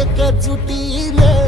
একে জুটিলে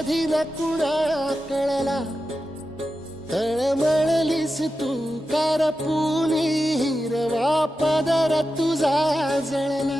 आधी न कुणा कळला तळमळलीस तू कारपुनी हिरवा पदर तुझा जळला.